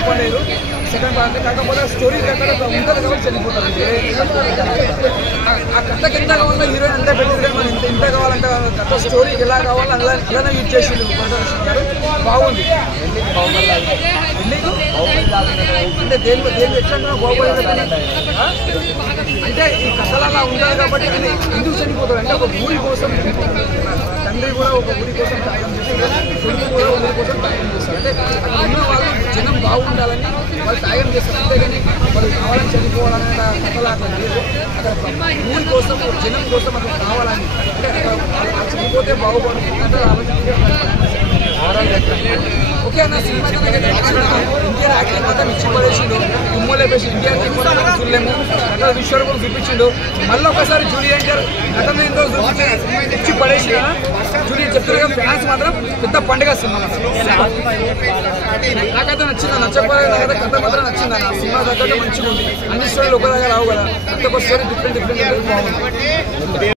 తప్పలేదు second part కాకపోతే story ఎక్కడ ఉంటుంది కాబట్టి చనిపోతారు ఆ కథకి ఎంత కావాలో హీరోయిన్ అంతా పెట్టింది మనం ఇంత కావాలంటే కథ స్టోరీకి ఎలా కావాలో అలానే యూజ్ చేసిండు గారు బాగుంది అంటే దేని ఎట్లా బాగుంది అంటే ఈ కథలు అలా ఉంటాయి కాబట్టి ఎందుకు చనిపోతాడు అంటే ఒక ఊరి కోసం తండ్రి కూడా ఒక ఊరి కోసం త్యాగం చేస్తారు కొడుకు కూడా ఊరి కోసం త్యాగం చేస్తారు అంటే అక్కడ ఉన్న వాళ్ళు జనం బాగుండాలని వాళ్ళు త్యాగం చేస్తారు అంతేగాని వాళ్ళు కావాలని చనిపోవాలనే కథలు అట్లా లేదు అక్కడ ఊరి కోసం జనం కోసం అట్లా కావాలని అంటే అక్కడ చనిపోతే బాగుపడుతుంది అంటే ఓకే అన్న సినిమా ఇండియన్ యాక్టింగ్ మొత్తం ఇచ్చి పడేసిండు గుమ్మలో వేసి ఇండియన్ చూడలేము అట్లా విశ్వరూపం చూపించిండు మళ్ళీ ఒకసారి జూనియర్ ఎన్టీఆర్ నటన ఏంటో చూపించి ఇచ్చి పడేసి జూనియర్ చెప్తున్నా ఫ్యాన్స్ మాత్రం పెద్ద పండుగ సినిమా నాకైతే నచ్చింది నచ్చకపోతే కథ మాత్రం నచ్చింది అన్న సినిమా తగ్గట్టు మంచిగా ఉంది అన్ని స్టోరీలు ఒక దగ్గర రావు కదా ప్రతి ఒక్క స్టోరీ డిఫరెంట్ బాగుంది